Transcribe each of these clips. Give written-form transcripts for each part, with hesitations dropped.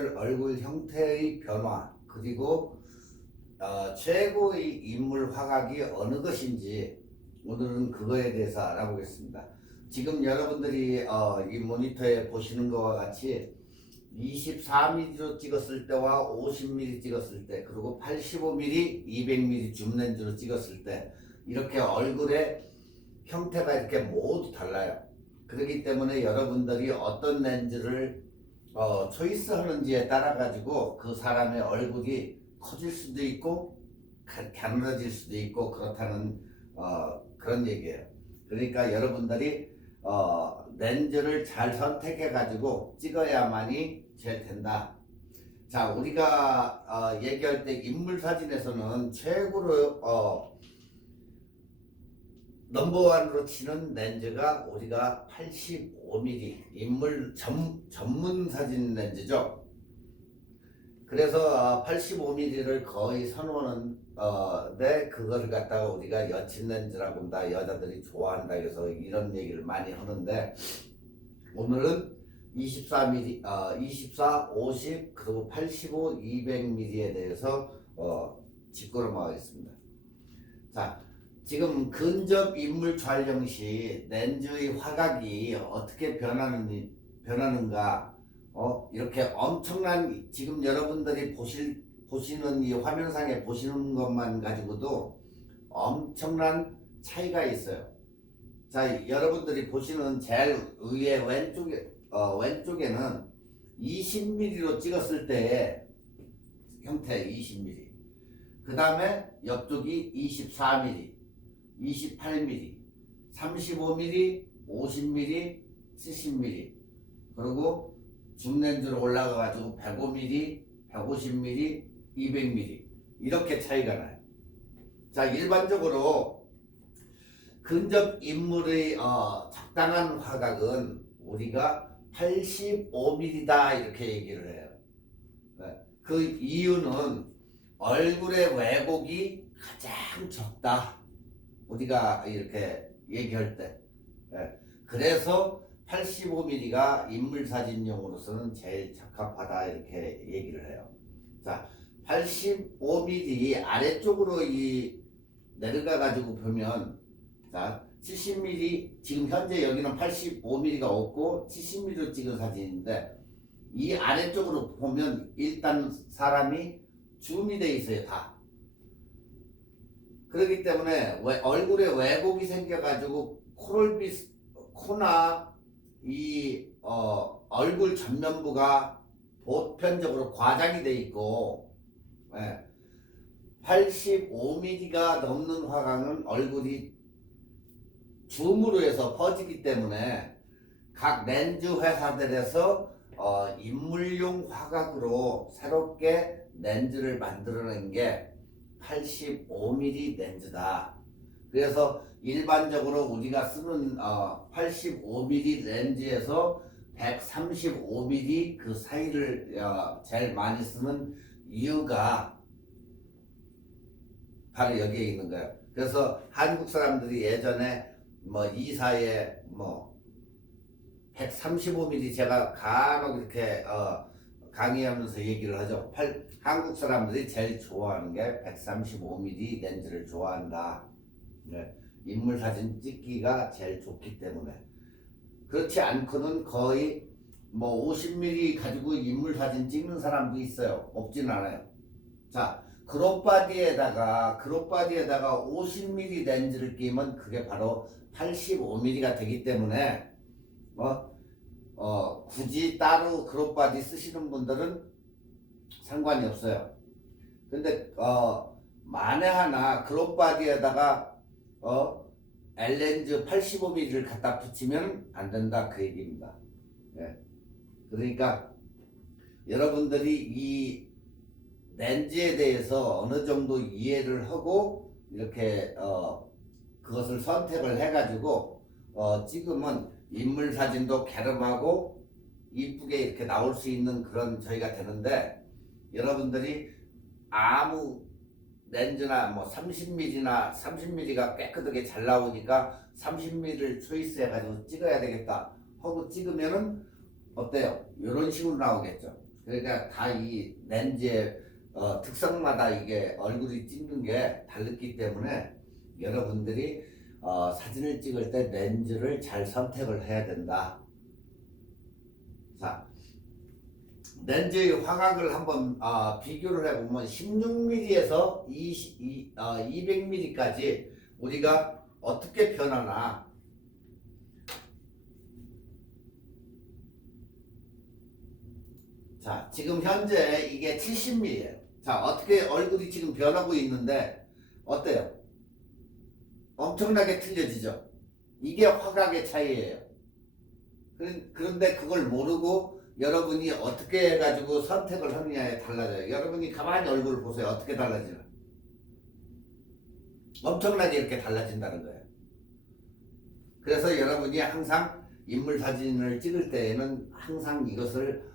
시절 얼굴 형태의 변화 그리고 최고의 인물 화각이 어느 것인지 오늘은 그거에 대해서 알아보겠습니다. 지금 여러분들이 이 모니터에 보시는 것과 같이 24mm로 찍었을 때와 50mm 찍었을 때 그리고 85mm, 200mm 줌렌즈로 찍었을 때 이렇게 얼굴의 형태가 이렇게 모두 달라요. 그렇기 때문에 여러분들이 어떤 렌즈를 초이스하는지에 따라 가지고 그 사람의 얼굴이 커질 수도 있고 가늘어질 수도 있고 그렇다는 그런 얘기예요. 그러니까 여러분들이 렌즈를 잘 선택해 가지고 찍어야만이 잘 된다. 자, 우리가 얘기할 때 인물 사진에서는 최고로 넘버원으로 치는 렌즈가 우리가 85mm 인물 전문 사진 렌즈죠. 그래서 85mm를 거의 선호하는데 그걸 갖다가 우리가 여친 렌즈라고 한다, 여자들이 좋아한다 해서 이런 얘기를 많이 하는데 오늘은 24mm, 24, 50 그리고 85, 200mm에 대해서 짚고 넘어가겠습니다. 자, 지금 근접 인물 촬영 시 렌즈의 화각이 어떻게 변하는가 이렇게 엄청난 지금 여러분들이 보시는 이 화면상에 보시는 것만 가지고도 엄청난 차이가 있어요. 자, 여러분들이 보시는 제일 위에 왼쪽에는 20mm로 찍었을 때의 형태 20mm 그 다음에 옆쪽이 24mm 28mm, 35mm, 50mm, 70mm 그리고 줌렌즈로 올라가가지고 105mm, 150mm, 200mm 이렇게 차이가 나요. 자, 일반적으로 근접 인물의 적당한 화각은 우리가 85mm다 이렇게 얘기를 해요. 그 이유는 얼굴의 왜곡이 가장 적다. 우리가 이렇게 얘기할 때 그래서 85mm가 인물사진용으로서는 제일 적합하다 이렇게 얘기를 해요. 자, 85mm 아래쪽으로 내려가 가지고 보면 자 70mm 지금 현재 여기는 85mm가 없고 70mm로 찍은 사진인데 이 아래쪽으로 보면 일단 사람이 줌이 돼 있어요. 다. 그렇기 때문에 얼굴에 왜곡이 생겨가지고 코나 얼굴 전면부가 보편적으로 과장이 돼 있고 85mm가 넘는 화각은 얼굴이 줌으로 해서 퍼지기 때문에 각 렌즈 회사들에서 인물용 화각으로 새롭게 렌즈를 만들어낸 게 85mm 렌즈다. 그래서 일반적으로 우리가 쓰는 85mm 렌즈에서 135mm 그 사이를 제일 많이 쓰는 이유가 바로 여기에 있는 거예요. 그래서 한국 사람들이 예전에 이사에 135mm 제가 간혹 이렇게 강의하면서 얘기를 하죠. 한국 사람들이 제일 좋아하는 게 135mm 렌즈를 좋아한다. 인물 사진 찍기가 제일 좋기 때문에. 그렇지 않고는 거의 50mm 가지고 인물 사진 찍는 사람도 있어요. 없지는 않아요. 자, 그룹바디에다가 50mm 렌즈를 끼면 그게 바로 85mm가 되기 때문에 굳이 따로 그룹바디 쓰시는 분들은 상관이 없어요. 근데 만에 하나 그룹바디에다가 L렌즈 85mm를 갖다 붙이면 안 된다 그 얘기입니다. 그러니까 여러분들이 이 렌즈에 대해서 어느 정도 이해를 하고 이렇게 그것을 선택을 해가지고 찍으면 인물 사진도 갸름하고 이쁘게 이렇게 나올 수 있는 그런 저희가 되는데 여러분들이 아무 렌즈나 30mm나 30mm가 깨끗하게 잘 나오니까 30mm를 초이스 해가지고 찍어야 되겠다 하고 찍으면은 어때요? 이런 식으로 나오겠죠. 그러니까 다 이 렌즈의 특성마다 이게 얼굴이 찍는 게 다르기 때문에 여러분들이 사진을 찍을 때 렌즈를 잘 선택을 해야 된다. 자, 렌즈의 화각을 한번 비교를 해보면 16mm에서 200mm까지 우리가 어떻게 변하나. 자, 지금 현재 이게 70mm예요. 자, 어떻게 얼굴이 지금 변하고 있는데 어때요? 엄청나게 틀려지죠? 이게 화각의 차이예요. 그런데 그걸 모르고 여러분이 어떻게 해가지고 선택을 하느냐에 달라져요. 여러분이 가만히 얼굴을 보세요. 어떻게 달라지나? 엄청나게 이렇게 달라진다는 거예요. 그래서 여러분이 항상 인물 사진을 찍을 때에는 항상 이것을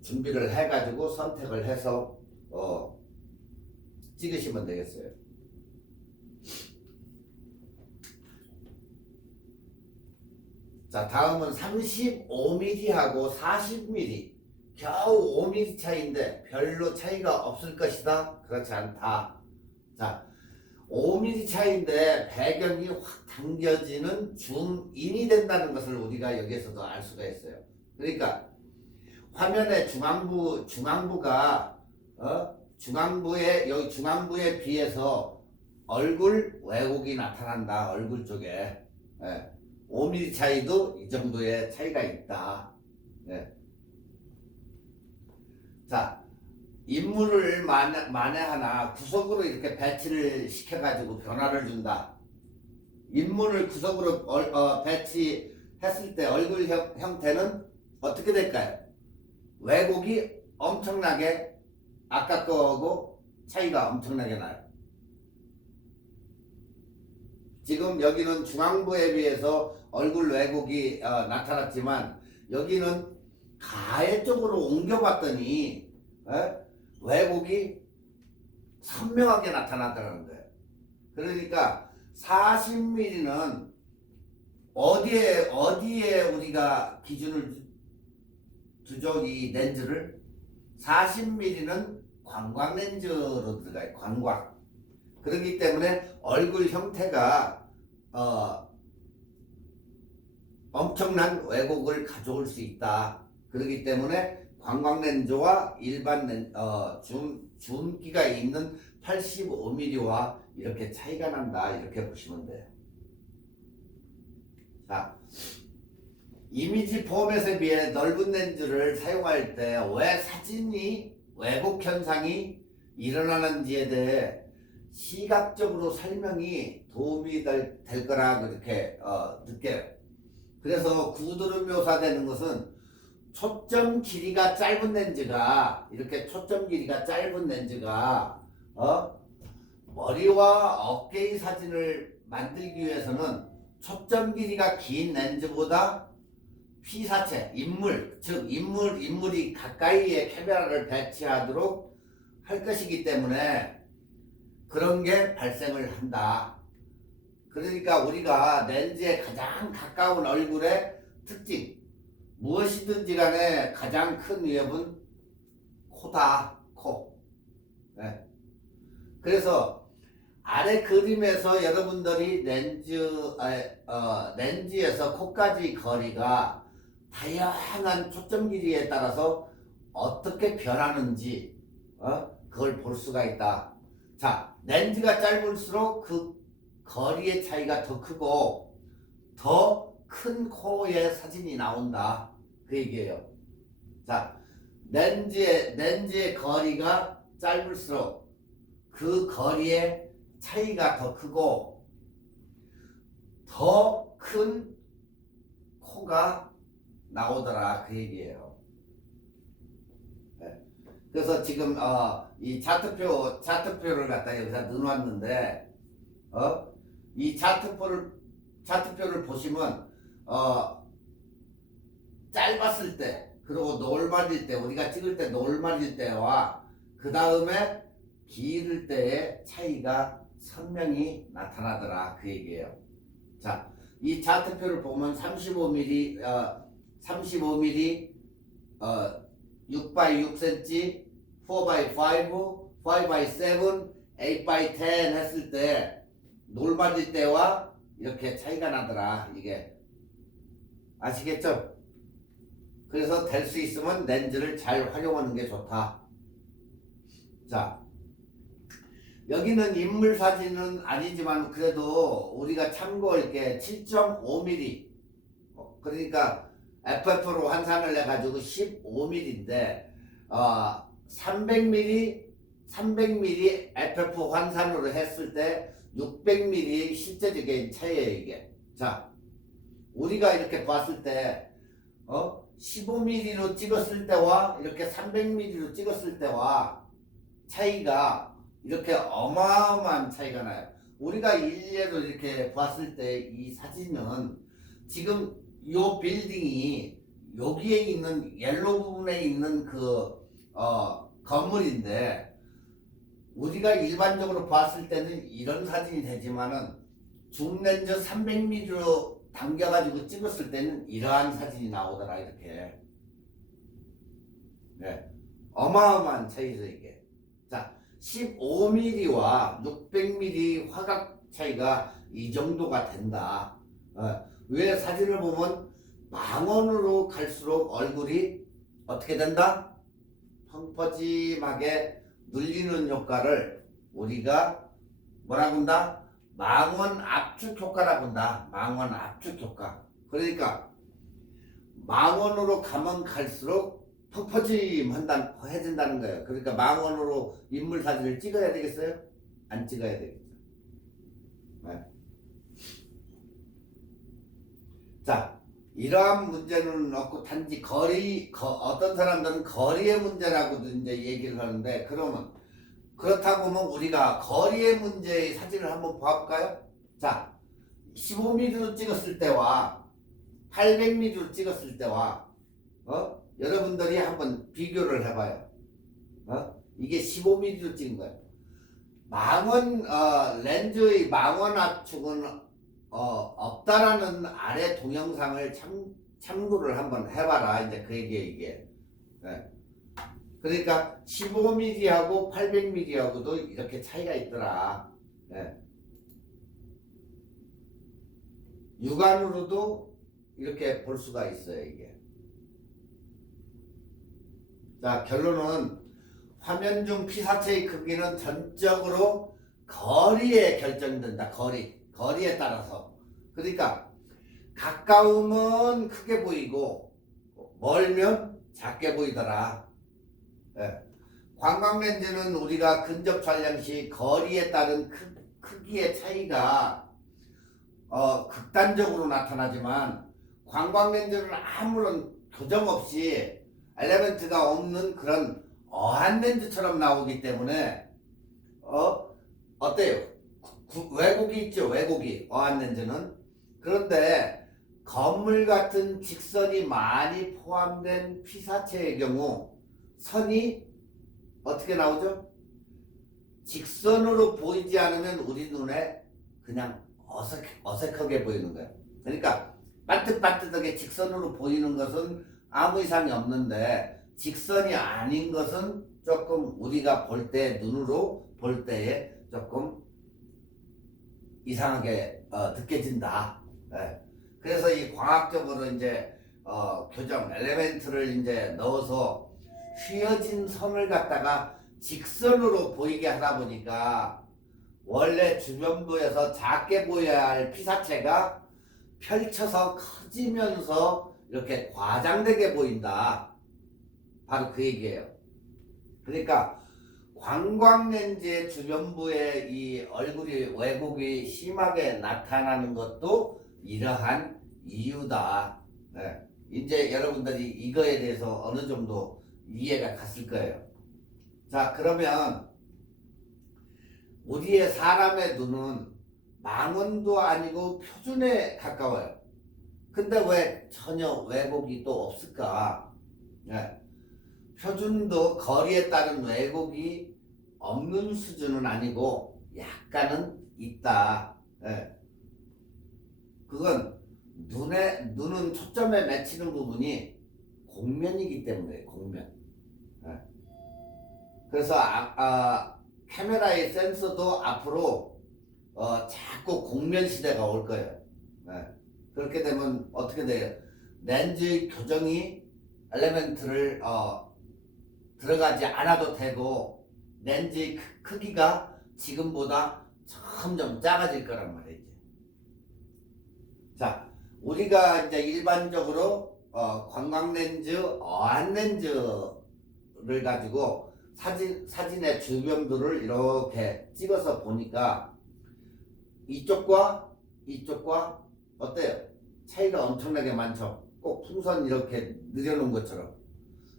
준비를 해가지고 선택을 해서 찍으시면 되겠어요. 자, 다음은 35mm하고 40mm, 겨우 5mm 차이인데 별로 차이가 없을 것이다? 그렇지 않다. 자, 5mm 차이인데 배경이 확 당겨지는 줌인이 된다는 것을 우리가 여기에서도 알 수가 있어요. 그러니까 화면의 중앙부가 여기 중앙부에 비해서 얼굴 왜곡이 나타난다. 얼굴 쪽에 5mm 차이도 이 정도의 차이가 있다. 자, 인물을 만에 하나 구석으로 이렇게 배치를 시켜가지고 변화를 준다. 인물을 구석으로 배치했을 때 얼굴 형태는 어떻게 될까요? 왜곡이 엄청나게 아까 거하고 차이가 엄청나게 나요. 지금 여기는 중앙부에 비해서 얼굴 왜곡이 나타났지만 여기는 가해 쪽으로 옮겨봤더니 왜곡이 선명하게 나타나더라는 거예요. 그러니까 40mm는 어디에 우리가 기준을 두죠? 이 렌즈를 40mm는 광각 렌즈로 들어가요. 광각. 그렇기 때문에 얼굴 형태가 엄청난 왜곡을 가져올 수 있다. 그렇기 때문에 광각 렌즈와 일반 줌기가 있는 85mm와 이렇게 차이가 난다. 이렇게 보시면 돼요. 자, 이미지 포맷에 비해 넓은 렌즈를 사용할 때 왜 사진이 왜곡 현상이 일어나는지에 대해 시각적으로 설명이 도움이 될 거라 그렇게 느껴요. 그래서 구도로 묘사되는 것은 초점 길이가 짧은 렌즈가 머리와 어깨의 사진을 만들기 위해서는 초점 길이가 긴 렌즈보다 피사체, 인물이 가까이에 카메라를 배치하도록 할 것이기 때문에 그런 게 발생을 한다. 그러니까 우리가 렌즈에 가장 가까운 얼굴의 특징, 무엇이든지 간에 가장 큰 위협은 코다. 코. 그래서 아래 그림에서 여러분들이 렌즈에서 코까지 거리가 다양한 초점 길이에 따라서 어떻게 변하는지 그걸 볼 수가 있다. 자, 렌즈가 짧을수록 그 거리의 차이가 더 크고 더 큰 코의 사진이 나온다. 그 얘기예요. 자, 렌즈의 거리가 짧을수록 그 거리의 차이가 더 크고 더 큰 코가 나오더라. 그 얘기예요. 그래서 지금 이 차트표를 갖다 여기다 넣어놨는데 이 차트표를 보시면 짧았을 때 그리고 노을말일 때 우리가 찍을 때 노을말일 때와 그 다음에 길을 때의 차이가 선명히 나타나더라. 그 얘기예요. 자, 이 차트표를 보면 35mm 6x6cm, 4x5, 5x7, 8x10 했을 때 놀맞을 때와 이렇게 차이가 나더라. 이게 아시겠죠? 그래서 될 수 있으면 렌즈를 잘 활용하는 게 좋다. 자, 여기는 인물 사진은 아니지만 그래도 우리가 참고할 게 7.5mm, 그러니까 FF로 환산을 해가지고 15mm인데 300mm FF 환산으로 했을 때 600mm 실제적인 차이예요 이게. 자, 우리가 이렇게 봤을 때 15mm로 찍었을 때와 이렇게 300mm로 찍었을 때와 차이가 이렇게 어마어마한 차이가 나요. 우리가 일례로 이렇게 봤을 때 이 사진은 지금 요 빌딩이 여기에 있는 옐로 부분에 있는 그 건물인데 우리가 일반적으로 봤을 때는 이런 사진이 되지만은 줌렌즈 300mm로 당겨가지고 찍었을 때는 이러한 사진이 나오더라 이렇게. 네, 어마어마한 차이죠 이게. 자, 15mm와 600mm 화각 차이가 이 정도가 된다. 왜 사진을 보면 망원으로 갈수록 얼굴이 어떻게 된다? 펑퍼짐하게 눌리는 효과를 우리가 뭐라고 한다? 망원 압축 효과라고 한다. 망원 압축 효과. 그러니까 망원으로 가면 갈수록 펑퍼짐해진다는 거예요. 그러니까 망원으로 인물 사진을 찍어야 되겠어요? 안 찍어야 되겠죠. 네. 자, 이러한 문제는 없고 단지 어떤 사람들은 거리의 문제라고도 이제 얘기를 하는데, 그러면 그렇다고 하면 우리가 거리의 문제의 사진을 한번 봐볼까요? 자, 15mm로 찍었을 때와 800mm로 찍었을 때와 여러분들이 한번 비교를 해봐요. 이게 15mm로 찍은 거예요. 렌즈의 망원 압축은 없다라는 아래 동영상을 참고를 한번 해봐라. 이제 그 얘기에 이게. 네. 그러니까 15mm하고 800mm하고도 이렇게 차이가 있더라. 네. 육안으로도 이렇게 볼 수가 있어요, 이게. 자, 결론은 화면 중 피사체의 크기는 전적으로 거리에 결정된다. 거리에 따라서. 그러니까 가까우면 크게 보이고 멀면 작게 보이더라. 예. 관광렌즈는 우리가 근접 촬영 시 거리에 따른 크기의 차이가 극단적으로 나타나지만 관광렌즈는 아무런 교정 없이 엘리멘트가 없는 그런 어한 렌즈처럼 나오기 때문에 어때요? 왜곡이 있죠. 왜곡이 어한 렌즈는. 그런데 건물 같은 직선이 많이 포함된 피사체의 경우 선이 어떻게 나오죠? 직선으로 보이지 않으면 우리 눈에 그냥 어색하게 보이는 거예요. 그러니까 반듯반듯하게 직선으로 보이는 것은 아무 이상이 없는데 직선이 아닌 것은 조금 우리가 볼 때 눈으로 볼 때에 조금 이상하게 느껴진다. 네. 그래서 이 광학적으로 이제 교정 엘리멘트를 이제 넣어서 휘어진 선을 갖다가 직선으로 보이게 하다 보니까 원래 주변부에서 작게 보여야 할 피사체가 펼쳐서 커지면서 이렇게 과장되게 보인다. 바로 그 얘기예요. 그러니까 관광렌즈의 주변부에 이 얼굴이 왜곡이 심하게 나타나는 것도 이러한 이유다. 네. 이제 여러분들이 이거에 대해서 어느 정도 이해가 갔을 거예요. 자, 그러면 우리의 사람의 눈은 망원도 아니고 표준에 가까워요. 근데 왜 전혀 왜곡이 또 없을까? 네. 표준도 거리에 따른 왜곡이 없는 수준은 아니고 약간은 있다. 네. 그건 눈은 초점에 맺히는 부분이 곡면이기 때문에 곡면. 예. 그래서 카메라의 센서도 앞으로 자꾸 곡면 시대가 올 거예요. 예. 그렇게 되면 어떻게 돼요? 렌즈 교정이 엘리멘트를 들어가지 않아도 되고 렌즈의 크기가 지금보다 점점 작아질 거란 말이지. 자, 우리가 이제 일반적으로 관광 렌즈, 어안 렌즈를 가지고 사진의 주변도를 이렇게 찍어서 보니까 이쪽과 어때요? 차이가 엄청나게 많죠. 꼭 풍선 이렇게 늘여놓은 것처럼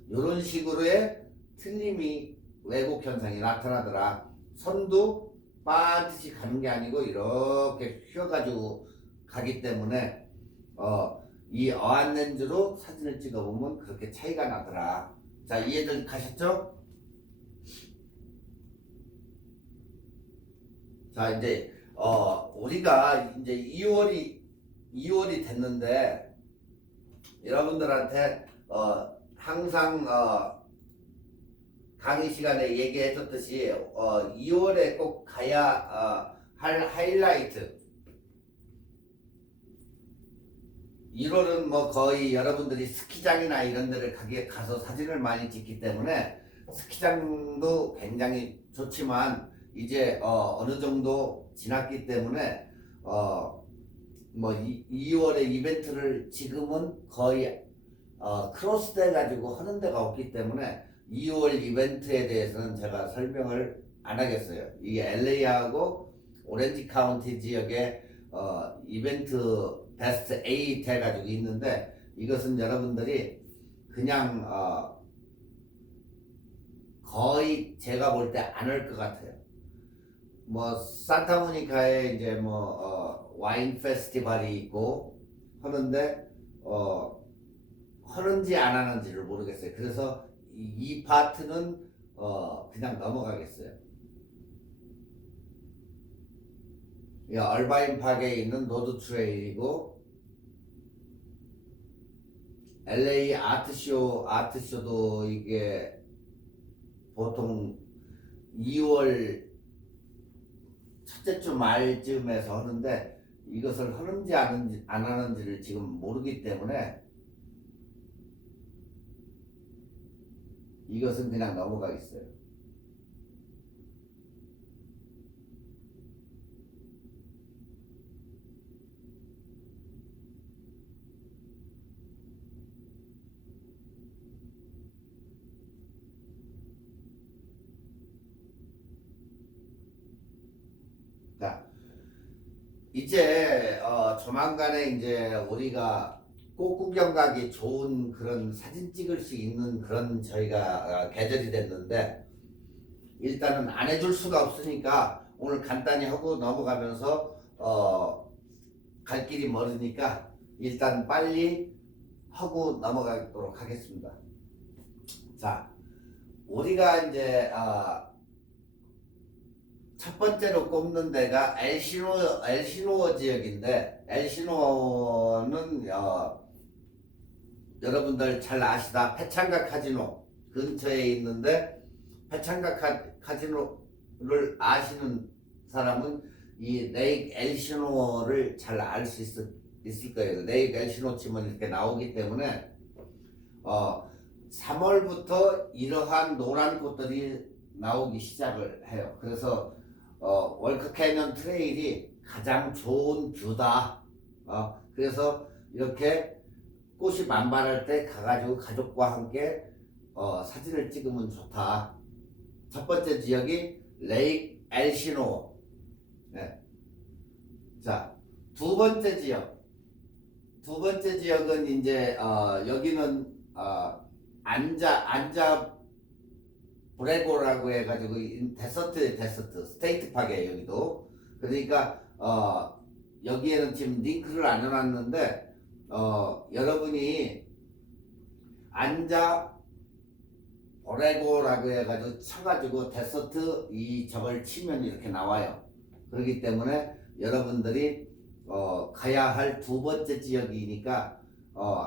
이런 식으로의 틀림이 왜곡 현상이 나타나더라. 선도 빠듯이 가는 게 아니고 이렇게 휘어가지고 가기 때문에 이 어안 렌즈로 사진을 찍어보면 그렇게 차이가 나더라. 자, 이해들 가셨죠? 자, 이제 우리가 이제 2월이 됐는데 여러분들한테 항상 강의 시간에 얘기해줬듯이 2월에 꼭 가야 할 하이라이트. 1월은 뭐 거의 여러분들이 스키장이나 이런 데를 가서 사진을 많이 찍기 때문에 스키장도 굉장히 좋지만 이제 어느 정도 지났기 때문에 뭐 2월에 이벤트를 지금은 거의 크로스돼 가지고 하는 데가 없기 때문에 2월 이벤트에 대해서는 제가 설명을 안 하겠어요. 이게 LA하고 오렌지 카운티 지역에 이벤트 베스트 8 해가지고 있는데 이것은 여러분들이 그냥 거의 제가 볼 때 안 할 것 같아요. 뭐 산타모니카에 이제 뭐 와인 페스티벌이 있고 하는데 하는지 안 하는지를 모르겠어요. 그래서 이 파트는 그냥 넘어가겠어요. 얼바인 파크에 있는 노드 트레일이고 LA 아트쇼도 이게 보통 2월 첫째 주 말쯤에서 하는데 이것을 하는지 안 하는지를 지금 모르기 때문에 이것은 그냥 넘어가겠어요. 자, 이제 조만간에 이제 우리가 꽃구경 가기 좋은 그런 사진 찍을 수 있는 그런 저희가 계절이 됐는데 일단은 안 해줄 수가 없으니까 오늘 간단히 하고 넘어가면서 갈 길이 멀으니까 일단 빨리 하고 넘어가도록 하겠습니다. 자, 우리가 이제 첫 번째로 꼽는 데가 엘시노어 지역인데 엘시노어는 여러분들 잘 아시다 페창가 카지노 근처에 있는데 페창가 카지노를 아시는 사람은 이 레이크 엘시노어를 잘 알 수 있을 거예요. 레이크 엘시노 치면 이렇게 나오기 때문에 3월부터 이러한 노란 꽃들이 나오기 시작을 해요. 그래서 월크 캐년 트레일이 가장 좋은 뷰다. 그래서 이렇게 꽃이 만발할 때 가가지고 가족과 함께 사진을 찍으면 좋다. 첫 번째 지역이 레이크 엘시노. 네. 자, 두 번째 지역은 이제 여기는 안자 브레고라고 해가지고 데서트 스테이트 파크에 여기도 그러니까 여기에는 지금 링크를 안 해놨는데 여러분이 안자 브레고라고 해가지고 쳐가지고 데서트 저걸 치면 이렇게 나와요. 그렇기 때문에 여러분들이 가야 할 두 번째 지역이니까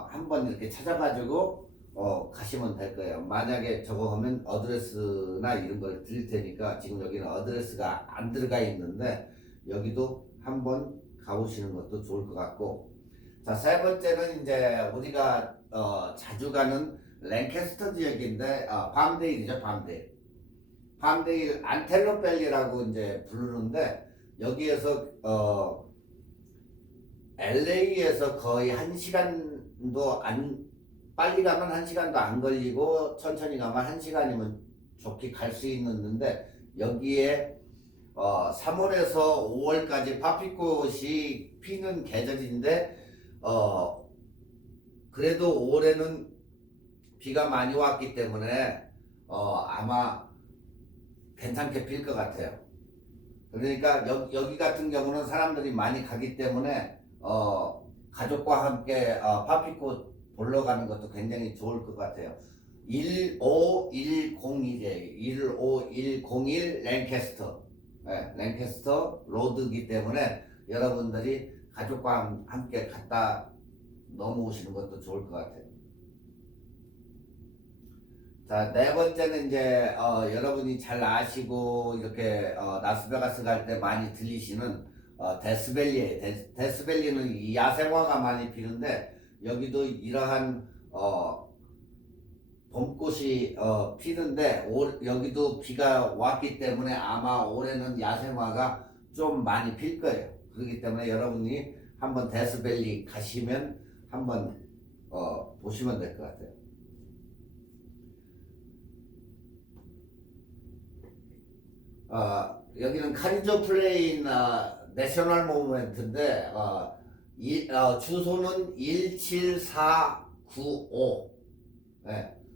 한번 이렇게 찾아가지고 가시면 될 거예요. 만약에 저거 하면 어드레스나 이런 걸 드릴 테니까 지금 여기는 어드레스가 안 들어가 있는데 여기도 한번 가보시는 것도 좋을 것 같고, 자, 세 번째는 이제 우리가 자주 가는 랭캐스터 지역인데 밤데일이죠. 밤데일 안텔로밸리라고 이제 부르는데 여기에서 LA에서 거의 1시간도 안, 빨리 가면 1시간도 안 걸리고 천천히 가면 1시간이면 좋게 갈 수 있는데 여기에 3월에서 5월까지 파피꽃이 피는 계절인데 그래도 올해는 비가 많이 왔기 때문에 아마 괜찮게 필 것 같아요. 그러니까 여기 같은 경우는 사람들이 많이 가기 때문에 가족과 함께 파피꽃 보러 가는 것도 굉장히 좋을 것 같아요. 15101이에요. 15101 랭캐스터. 네, 랭캐스터 로드이기 때문에 여러분들이 가족과 함께 갔다 넘어오시는 것도 좋을 것 같아요. 자, 네 번째는 이제 여러분이 잘 아시고 이렇게 라스베가스 갈 때 많이 들리시는 데스밸리예요. 데스밸리는 이 야생화가 많이 피는데 여기도 이러한 봄꽃이 피는데 여기도 비가 왔기 때문에 아마 올해는 야생화가 좀 많이 필 거예요. 그렇기 때문에 여러분이 한번 데스밸리 가시면 한번 보시면 될 것 같아요. 여기는 카리조 플레인 내셔널 모nument인데 주소는 17495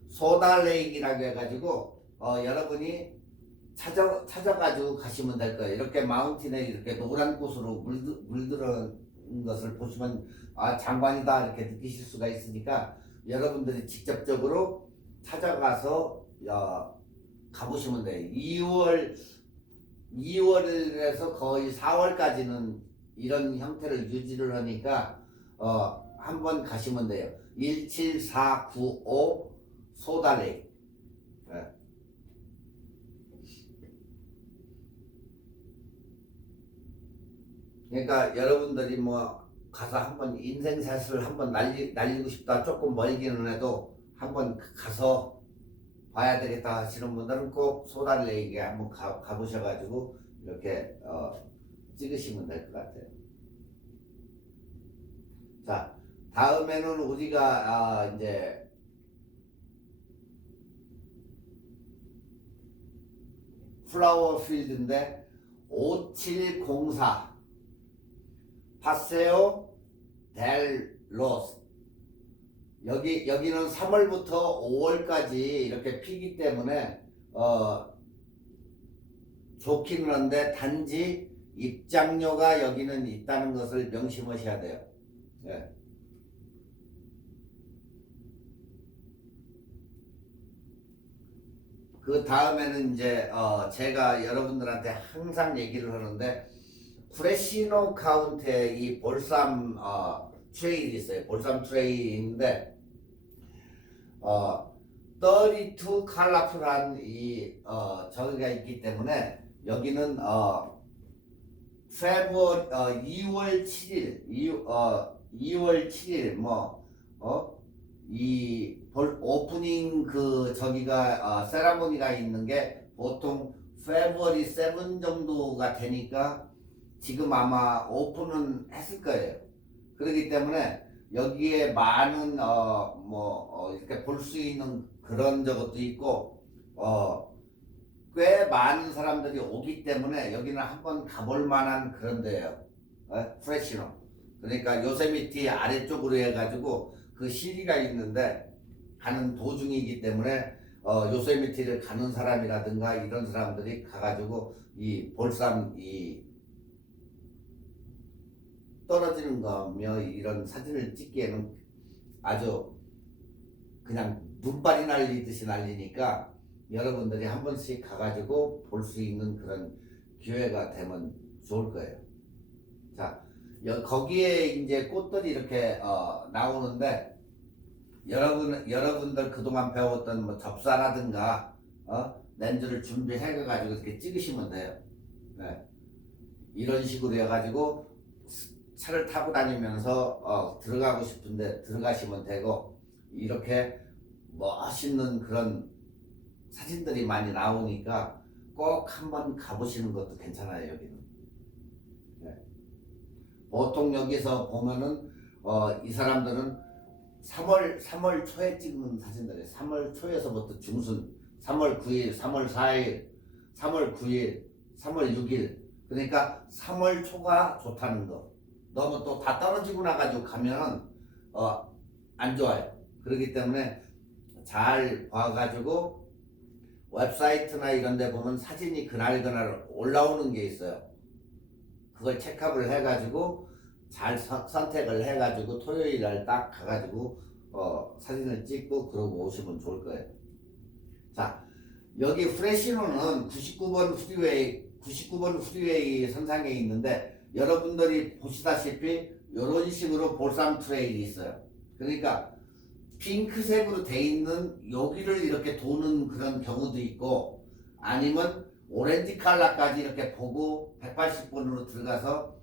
소달레이크라고 해가지고 여러분이 찾아가지고 가시면 될 거예요. 이렇게 마운틴에 이렇게 노란 꽃으로 물들은 것을 보시면 장관이다 이렇게 느끼실 수가 있으니까 여러분들이 직접적으로 찾아가서 가보시면 돼요. 2월에서 거의 4월까지는 이런 형태를 유지를 하니까 한번 가시면 돼요. 17495 소달레이. 그러니까 여러분들이 뭐 가서 한번 인생샷을 한번 날리고 싶다, 조금 멀기는 해도 한번 가서 봐야 되겠다 하시는 분들은 꼭 소달레이크에 한번 가보셔가지고 이렇게 찍으시면 될 것 같아요. 자, 다음에는 우리가 이제 플라워 필드인데 5704 파세오 델 로스, 여기는 3월부터 5월까지 이렇게 피기 때문에 좋기는 한데 단지 입장료가 여기는 있다는 것을 명심하셔야 돼요. 네. 그 다음에는 이제 제가 여러분들한테 항상 얘기를 하는데 프레시노 카운티에 이 볼삼 트레일이 있어요. 볼삼 트레일인데 32 칼라풀한 저기가 있기 때문에 여기는 2월 7일 2월 7일 이 오프닝 저기가 세라모니가 있는 게 보통 February 7 정도가 되니까 지금 아마 오픈은 했을 거예요. 그렇기 때문에 여기에 많은 이렇게 볼 수 있는 그런 저것도 있고 꽤 많은 사람들이 오기 때문에 여기는 한번 가볼 만한 그런 데예요. 프레시노. 그러니까 요세미티 아래쪽으로 해가지고 그 시리가 있는데 가는 도중이기 때문에 요세미티를 가는 사람이라든가 이런 사람들이 가가지고 이 볼삼 떨어지는 거며 이런 사진을 찍기에는 아주 그냥 눈발이 날리듯이 날리니까 여러분들이 한 번씩 가가지고 볼 수 있는 그런 기회가 되면 좋을 거예요. 자, 거기에 이제 꽃들이 이렇게 나오는데 여러분들 그동안 배웠던 뭐 접사라든가 렌즈를 준비해 가지고 이렇게 찍으시면 돼요. 네. 이런 식으로 해가지고 차를 타고 다니면서 들어가고 싶은데 들어가시면 되고, 이렇게 멋있는 그런 사진들이 많이 나오니까 꼭 한번 가보시는 것도 괜찮아요. 여기는. 네. 보통 여기서 보면은 이 사람들은 3월 초에 찍는 사진들이에요. 3월 초에서부터 중순, 3월 9일, 3월 4일, 3월 9일, 3월 6일. 그러니까 3월 초가 좋다는 거. 너무 또 다 떨어지고 나가지고 가면은 안 좋아요. 그렇기 때문에 잘 봐가지고 웹사이트나 이런 데 보면 사진이 그날 올라오는 게 있어요. 그걸 체크업을 해가지고 잘 선택을 해가지고 토요일 날 딱 가가지고 사진을 찍고 그러고 오시면 좋을 거예요. 자, 여기 프레시노는 99번 프리웨이 선상에 있는데, 여러분들이 보시다시피 이런 식으로 볼삼 트레일이 있어요. 그러니까 핑크색으로 돼 있는 여기를 이렇게 도는 그런 경우도 있고, 아니면 오렌지 컬러까지 이렇게 보고 180번으로 들어가서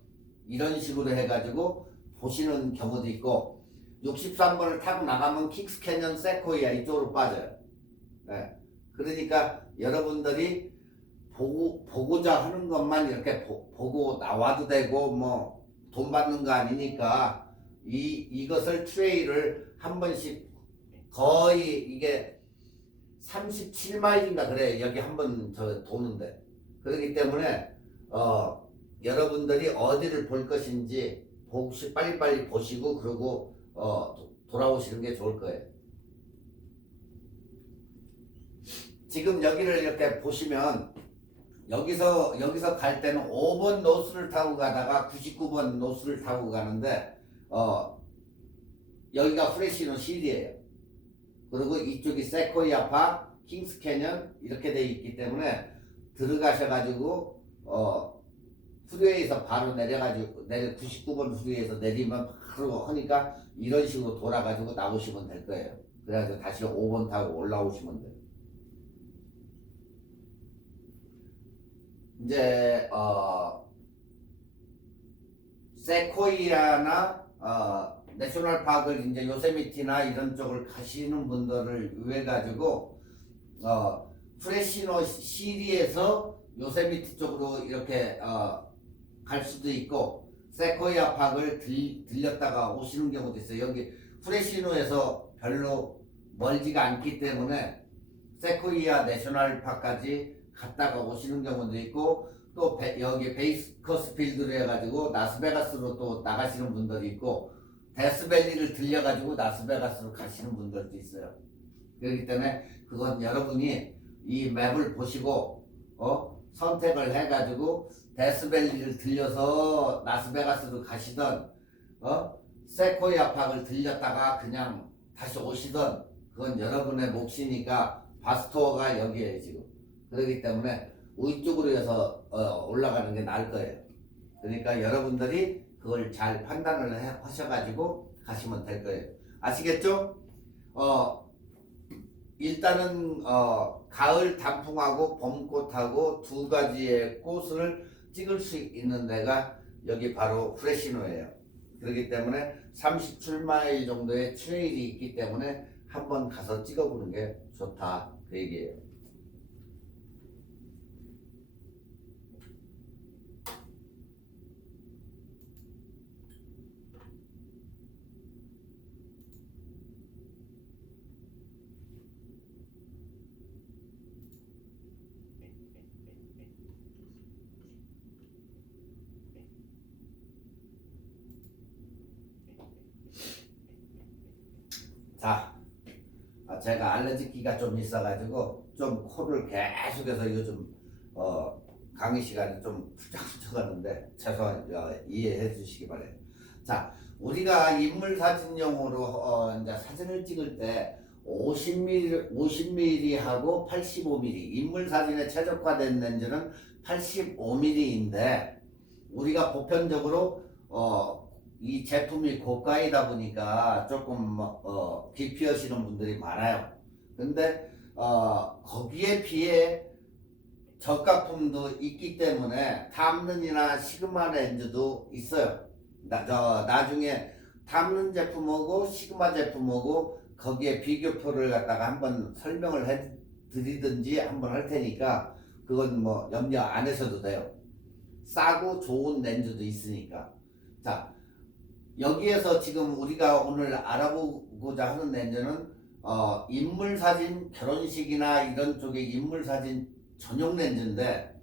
이런 식으로 해가지고 보시는 경우도 있고, 63번을 타고 나가면 킹스 캐년 세코이아 이쪽으로 빠져요. 네. 그러니까 여러분들이 보고자 하는 것만 이렇게 보고 나와도 되고, 뭐 돈 받는 거 아니니까 이것을 트레이를 한 번씩, 거의 이게 37마일인가 그래, 여기 한 번 저 도는데. 그렇기 때문에 여러분들이 어디를 볼 것인지 혹시 빨리빨리 보시고 그러고 돌아오시는 게 좋을 거예요. 지금 여기를 이렇게 보시면 여기서 갈 때는 5번 노스를 타고 가다가 99번 노스를 타고 가는데 여기가 프레시노 실이에요. 그리고 이쪽이 세코이아 파, 킹스 캐년 이렇게 돼 있기 때문에 들어가셔가지고 프리웨이에서 바로 내려가지고 99번 프리웨이에서 내리면 바로 하니까 이런 식으로 돌아가지고 나오시면 될 거예요. 그래가지고 다시 5번 타고 올라오시면 돼요. 이제 세코이아나 내셔널 파크를 이제 요세미티나 이런 쪽을 가시는 분들을 위해 가지고 프레시노 시리에서 요세미티 쪽으로 이렇게 갈 수도 있고, 세코이아 파크를 들렸다가 오시는 경우도 있어요. 여기 프레시노에서 별로 멀지가 않기 때문에 세코이아 내셔널 파크까지 갔다가 오시는 경우도 있고, 또 여기 베이커스필드로 해가지고 라스베가스로 또 나가시는 분들이 있고, 데스밸리를 들려가지고 라스베가스로 가시는 분들도 있어요. 그렇기 때문에 그건 여러분이 이 맵을 보시고 선택을 해가지고 데스밸리를 들려서 라스베가스로 가시던 세코이아 파크를 들렸다가 그냥 다시 오시던, 그건 여러분의 몫이니까. 바스토어가 여기에요 지금. 그렇기 때문에 위쪽으로 해서 올라가는 게 나을 거예요. 그러니까 여러분들이 그걸 잘 판단을 하셔가지고 가시면 될 거예요. 아시겠죠? 일단은 가을 단풍하고 봄꽃하고 두 가지의 꽃을 찍을 수 있는 데가 여기 바로 프레시노예요. 그렇기 때문에 37마일 정도의 트레일이 있기 때문에 한번 가서 찍어보는 게 좋다, 그 얘기예요. 자, 제가 알레르기가 좀 있어가지고 좀 코를 계속해서 요즘 강의 시간이 좀 훌쩍훌쩍 하는데 이해해 주시기 바래요. 자, 우리가 인물 사진용으로 이제 사진을 찍을 때 50mm 하고 85mm, 인물 사진에 최적화된 렌즈는 85mm인데 우리가 보편적으로 이 제품이 고가이다 보니까 조금 기피하시는 분들이 많아요. 근데 거기에 비해 저가품도 있기 때문에 탐른이나 시그마 렌즈도 있어요. 나중에 탐른 제품하고 시그마 제품하고 거기에 비교표를 갖다가 한번 설명을 해 드리든지 한번 할 테니까 그건 뭐 염려 안 하셔도 돼요. 싸고 좋은 렌즈도 있으니까. 자, 여기에서 지금 우리가 오늘 알아보고자 하는 렌즈는 인물사진, 결혼식이나 이런 쪽의 인물사진 전용 렌즈인데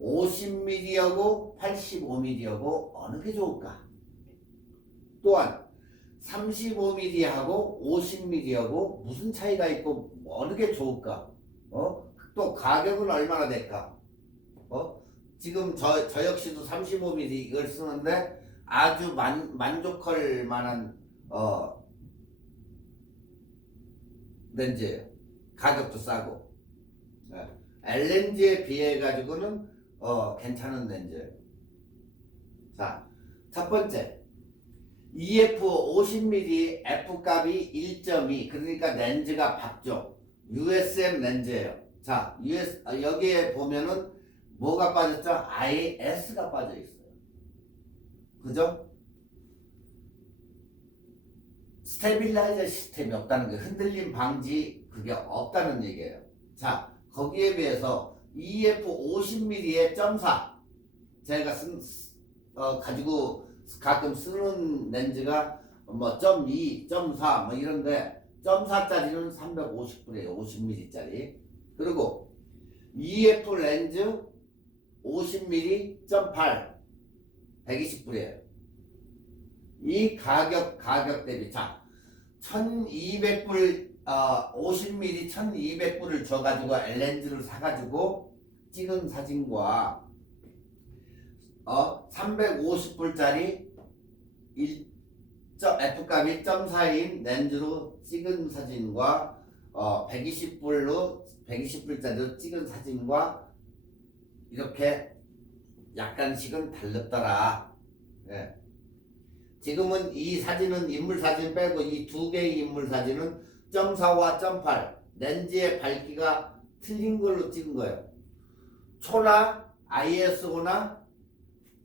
50mm하고 85mm하고 어느 게 좋을까? 또한 35mm하고 50mm하고 무슨 차이가 있고 어느 게 좋을까? 또 가격은 얼마나 될까? 지금 저 역시도 35mm 이걸 쓰는데 아주 만족할 만한 렌즈예요. 가격도 싸고. L렌즈에 비해 가지고는 괜찮은 렌즈예요. 자, 첫 번째 EF 50mm F 값이 1.2 그러니까 렌즈가 밝죠. USM 렌즈예요. 자, 여기에 보면은 뭐가 빠졌죠? IS가 빠져 있어요. 그죠? 스테빌라이저 시스템이 없다는 게 흔들림 방지 그게 없다는 얘기예요. 자, 거기에 비해서 EF 50mm의 0.4 제가 가지고 가끔 쓰는 렌즈가 뭐 0.2, 0.4 뭐 이런데 0.4짜리는 350불이에요. 50mm짜리. 그리고 EF 렌즈 50mm 0.8 120불이에요. 이 가격 대비 자 1200불 50mm 1200불을 줘가지고 L렌즈를 사가지고 찍은 사진과 350불짜리 F값이 1.4인 렌즈로 찍은 사진과 120불짜리로 찍은 사진과 이렇게 약간씩은 달랐더라. 예. 지금은 이 사진은 인물 사진 빼고 이 두 개의 인물 사진은 0.4와 0.8 렌즈의 밝기가 틀린 걸로 찍은 거예요. 초나 ISO나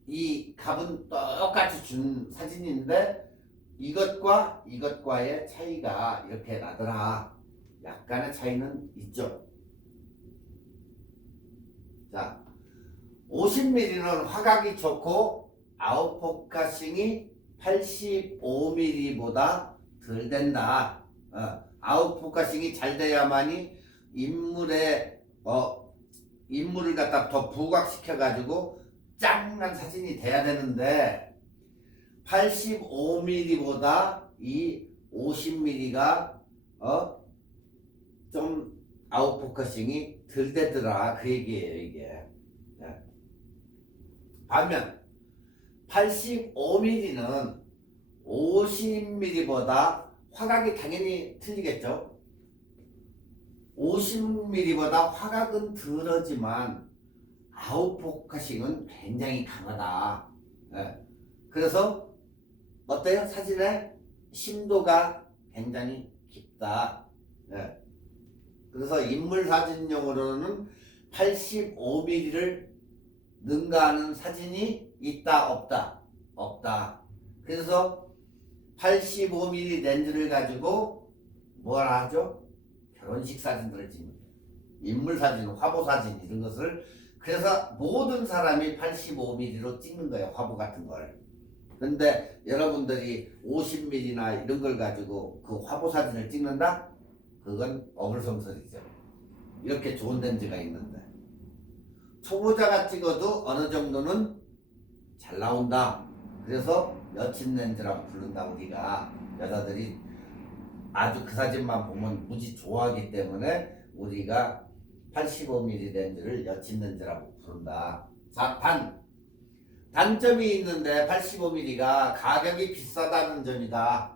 이 값은 똑같이 준 사진인데 이것과의 차이가 이렇게 나더라. 약간의 차이는 있죠. 자, 50mm는 화각이 좋고 아웃포커싱이 85mm보다 덜 된다. 아웃포커싱이 잘 돼야만이 인물을 갖다 더 부각시켜 가지고 짱한 사진이 돼야 되는데 85mm보다 이 50mm가 좀 아웃포커싱이 덜 되더라 그 얘기예요 이게. 반면 85mm는 50mm보다 화각이 당연히 틀리겠죠. 50mm보다 화각은 덜하지만 아웃포커싱은 굉장히 강하다. 그래서 어때요? 사진의 심도가 굉장히 깊다. 그래서 인물 사진용으로는 85mm를 능가하는 사진이 있다 없다? 없다. 그래서 85mm 렌즈를 가지고 뭐라 하죠? 결혼식 사진들을 찍는 인물 사진, 화보 사진 이런 것을 그래서 모든 사람이 85mm로 찍는 거예요. 화보 같은 걸. 근데 여러분들이 50mm나 이런 걸 가지고 그 화보 사진을 찍는다? 그건 어불성설이죠. 이렇게 좋은 렌즈가 있는데 초보자가 찍어도 어느 정도는 잘 나온다. 그래서 여친 렌즈라고 부른다. 우리가 여자들이 아주 그 사진만 보면 무지 좋아하기 때문에 우리가 85mm 렌즈를 여친 렌즈라고 부른다. 자, 단점이 있는데 85mm가 가격이 비싸다는 점이다.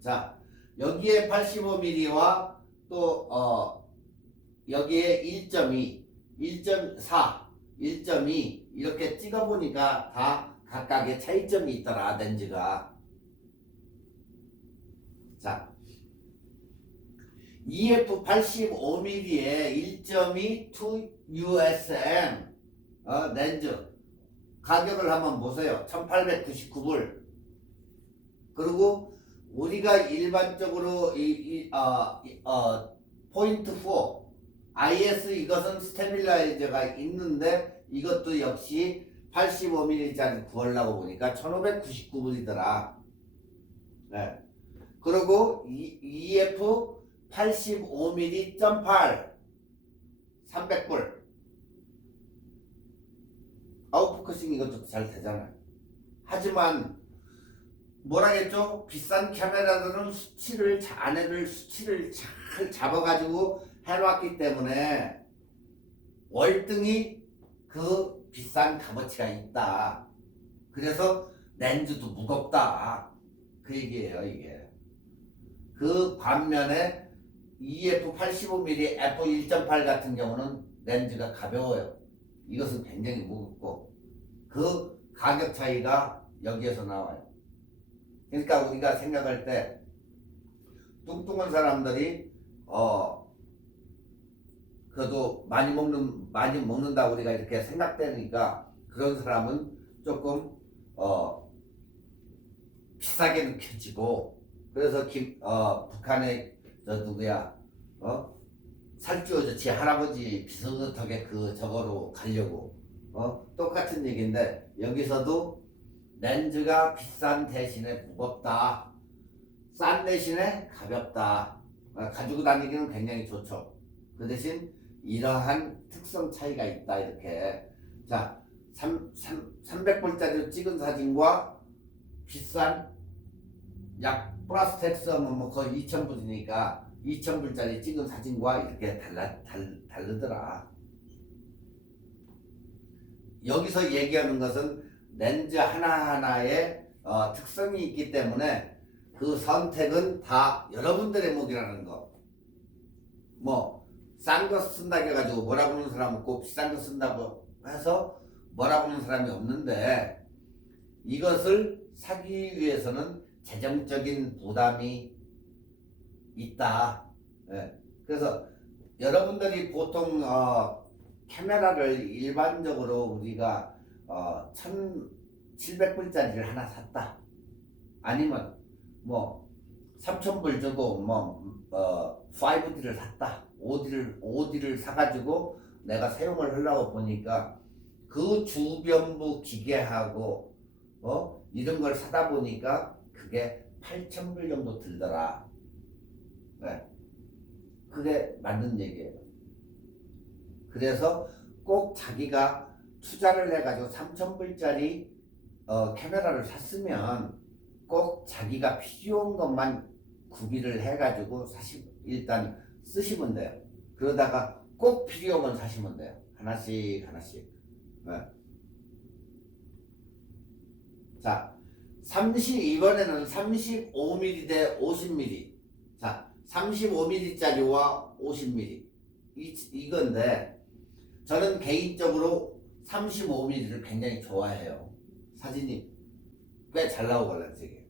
자, 여기에 85mm와 또 여기에 1.2, 1.4, 1.2 이렇게 찍어보니까 다 각각의 차이점이 있더라 렌즈가. 자, EF 85mm에 1.2 2USM 렌즈 가격을 한번 보세요. 1899불. 그리고 우리가 일반적으로 포인트 4 IS 이것은 스테빌라이저가 있는데 이것도 역시 85mm짜리 구하려고 보니까 1599불이더라. 네. 그리고 EF 85mm.8 300불. 아웃포커싱 이것도 잘 되잖아요. 하지만 뭐라겠죠? 비싼 카메라들은 안에를 수치를 잘 잡아가지고 해놨기 때문에 월등히 그 비싼 값어치가 있다. 그래서 렌즈도 무겁다. 그 얘기예요, 이게. 그 반면에 EF 85mm f1.8 같은 경우는 렌즈가 가벼워요. 이것은 굉장히 무겁고 그 가격 차이가 여기에서 나와요. 그러니까 우리가 생각할 때 뚱뚱한 사람들이 그래도 많이 먹는다 우리가 이렇게 생각되니까 그런 사람은 조금 비싸게 느껴지고 그래서 북한의 저 누구야 살찌워서 지 할아버지 비슷하게 그 저거로 가려고 똑같은 얘기인데 여기서도 렌즈가 비싼 대신에 무겁다. 싼 대신에 가볍다. 가지고 다니기는 굉장히 좋죠. 그 대신 이러한 특성 차이가 있다 이렇게. 자, 300불짜리 찍은 사진과 비싼 약 플러스 텍스 뭐 거의 2,000불이니까 2,000불짜리 찍은 사진과 이렇게 다르더라. 여기서 얘기하는 것은 렌즈 하나하나의 특성이 있기 때문에 그 선택은 다 여러분들의 몫이라는 거. 뭐 싼 거 쓴다고 해가지고 뭐라고 하는 사람 없고 비싼 거 쓴다고 해서 뭐라고 하는 사람이 없는데 이것을 사기 위해서는 재정적인 부담이 있다. 예. 그래서 여러분들이 보통 카메라를 일반적으로 우리가 1,700불짜리를 하나 샀다. 아니면 뭐 3,000불 주고 뭐 5D를 샀다. 5D를 사가지고 내가 사용을 하려고 보니까 그 주변부 기계하고 이런 걸 사다 보니까 그게 8,000불 정도 들더라. 네. 그게 맞는 얘기예요. 그래서 꼭 자기가 투자를 해가지고 3,000불짜리 카메라를 샀으면 꼭 자기가 필요한 것만 구비를 해가지고 일단 쓰시면 돼요. 그러다가 꼭 필요한 건 사시면 돼요. 하나씩. 네. 자, 이번에는 35mm 대 50mm. 자, 35mm짜리와 50mm. 이건데, 저는 개인적으로 35mm를 굉장히 좋아해요. 사진이 꽤 잘 나오거든요, 되게.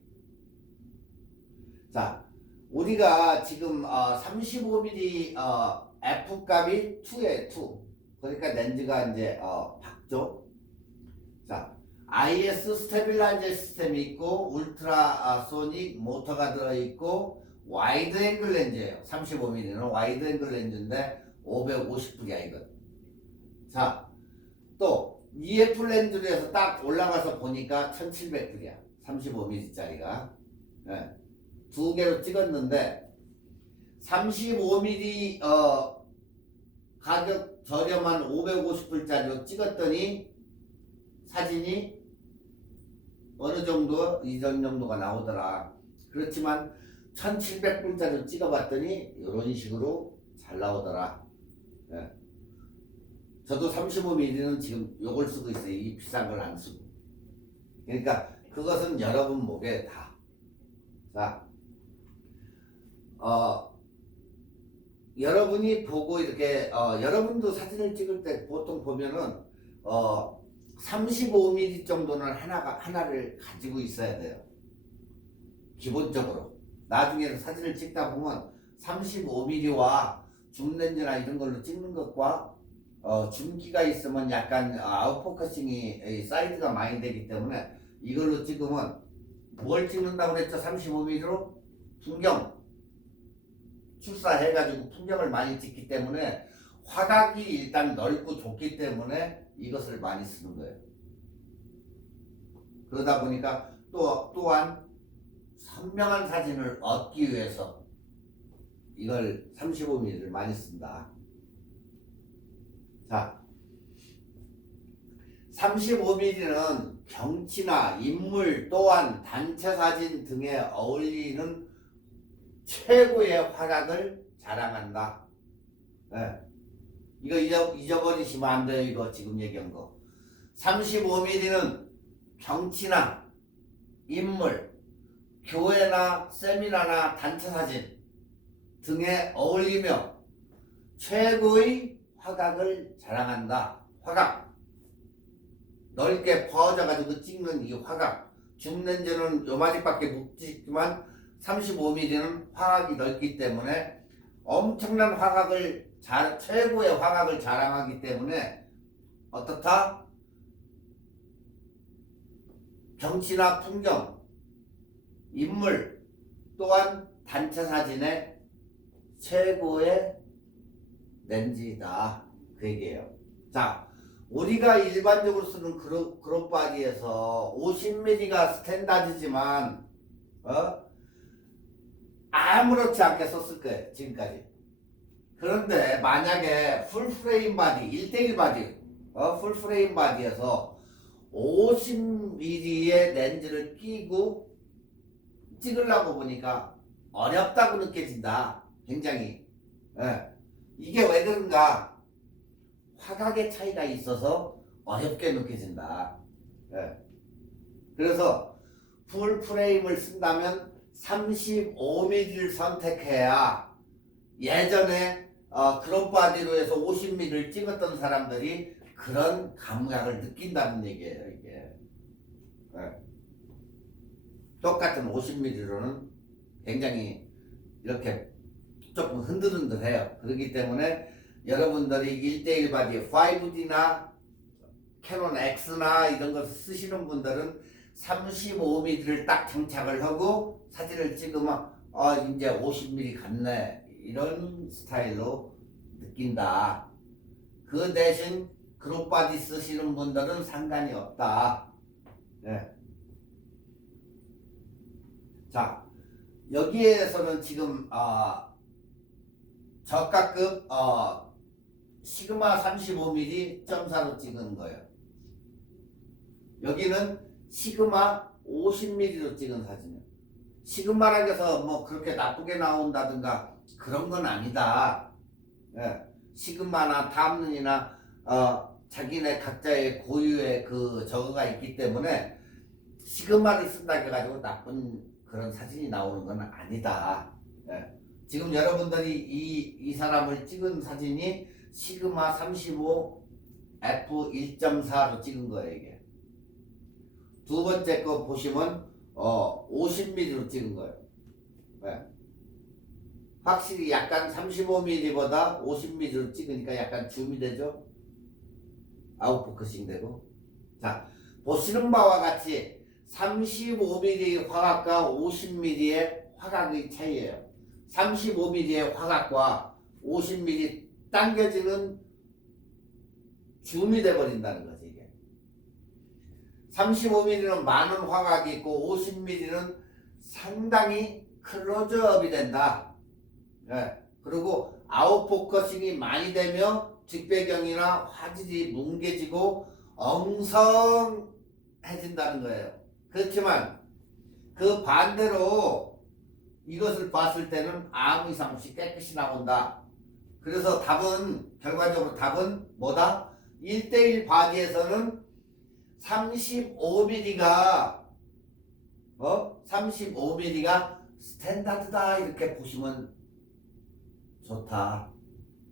자, 우리가 지금 35mm F값이 2에 2. 그러니까 렌즈가 이제 박죠. 자, IS 스테빌라이저 시스템이 있고 울트라 소닉 모터가 들어있고 와이드 앵글 렌즈예요. 35mm는 와이드 앵글 렌즈인데 550불이야 이건. 자, 또 EF 렌즈에서 딱 올라가서 보니까 1,700불이야. 35mm짜리가. 네. 두 개로 찍었는데 35mm 가격 저렴한 550불짜리로 찍었더니 사진이 어느 정도 이전 정도가 나오더라. 그렇지만 1,700불짜리로 찍어봤더니 이런 식으로 잘 나오더라. 예. 저도 35mm는 지금 요걸 쓰고 있어요. 이 비싼 걸 안 쓰고. 그러니까 그것은 여러분 목에 다. 자, 여러분이 보고 이렇게 여러분도 사진을 찍을 때 보통 보면은 35mm 정도는 하나를 가지고 있어야 돼요. 기본적으로. 나중에 사진을 찍다 보면 35mm와 줌렌즈나 이런 걸로 찍는 것과 줌기가 있으면 약간 아웃포커싱이 사이즈가 많이 되기 때문에 이걸로 찍으면 뭘 찍는다고 그랬죠? 35mm로 풍경 출사해가지고 풍경을 많이 찍기 때문에 화각이 일단 넓고 좋기 때문에 이것을 많이 쓰는 거예요. 그러다 보니까 또한 선명한 사진을 얻기 위해서 이걸 35mm를 많이 쓴다. 자, 35mm는 경치나 인물 또한 단체 사진 등에 어울리는 최고의 화각을 자랑한다. 네. 이거 잊어버리시면 안 돼요. 이거 지금 얘기한 거. 35mm는 경치나 인물, 교회나 세미나나 단체 사진 등에 어울리며 최고의 화각을 자랑한다. 화각. 넓게 퍼져가지고 찍는 이 화각. 줌렌즈는 요마직밖에 못 찍지만 35mm는 화각이 넓기 때문에 엄청난 화각을 최고의 화각을 자랑하기 때문에 어떻다? 경치나 풍경, 인물 또한 단체 사진의 최고의 렌즈이다. 그 얘기예요. 자, 우리가 일반적으로 쓰는 그룹 바디에서 50mm가 스탠다드지만 아무렇지 않게 썼을 거예요. 지금까지. 그런데 만약에 풀프레임 바디, 1대1 바디, 풀프레임 바디에서 50mm의 렌즈를 끼고 찍으려고 보니까 어렵다고 느껴진다. 굉장히. 예. 이게 왜 그런가? 화각의 차이가 있어서 어렵게 느껴진다. 예. 그래서 풀프레임을 쓴다면 35mm를 선택해야 예전에 그런 바디로 해서 50mm를 찍었던 사람들이 그런 감각을 느낀다는 얘기예요. 이게. 네. 똑같은 50mm로는 굉장히 이렇게 조금 흔들흔들해요. 그렇기 때문에 여러분들이 1대1 바디 5D나 캐논 X나 이런 것을 쓰시는 분들은 35mm를 딱 장착을 하고 사진을 찍으면 이제 50mm 같네 이런 스타일로 느낀다. 그 대신 그룹 바디 쓰시는 분들은 상관이 없다. 네. 자, 여기에서는 지금 저가급 시그마 35mm 0.4로 찍은 거예요. 여기는 시그마 50mm로 찍은 사진이에요. 시그마라고 해서 뭐 그렇게 나쁘게 나온다든가 그런 건 아니다. 예. 시그마나 탐른이나 자기네 각자의 고유의 그 저거가 있기 때문에 시그마를 쓴다 해가지고 나쁜 그런 사진이 나오는 건 아니다. 예. 지금 여러분들이 이 사람을 찍은 사진이 시그마 35 F 1.4로 찍은 거예요. 이게 두 번째 거 보시면 50mm로 찍은 거예요. 네. 확실히 약간 35mm보다 50mm로 찍으니까 약간 줌이 되죠. 아웃포커싱 되고. 자, 보시는 바와 같이 35mm 화각과 50mm의 화각의 차이예요. 35mm의 화각과 50mm 당겨지는 줌이 돼버린다는 거지. 이게 35mm는 많은 화각이 있고 50mm는 상당히 클로즈업이 된다. 네. 그리고 아웃포커싱이 많이 되며 뒷배경이나 화질이 뭉개지고 엉성해진다는 거예요. 그렇지만 그 반대로 이것을 봤을 때는 아무 이상 없이 깨끗이 나온다. 그래서 결과적으로 답은 뭐다? 1대1 바디에서는 35mm가 35mm가 스탠다드다 이렇게 보시면 좋다.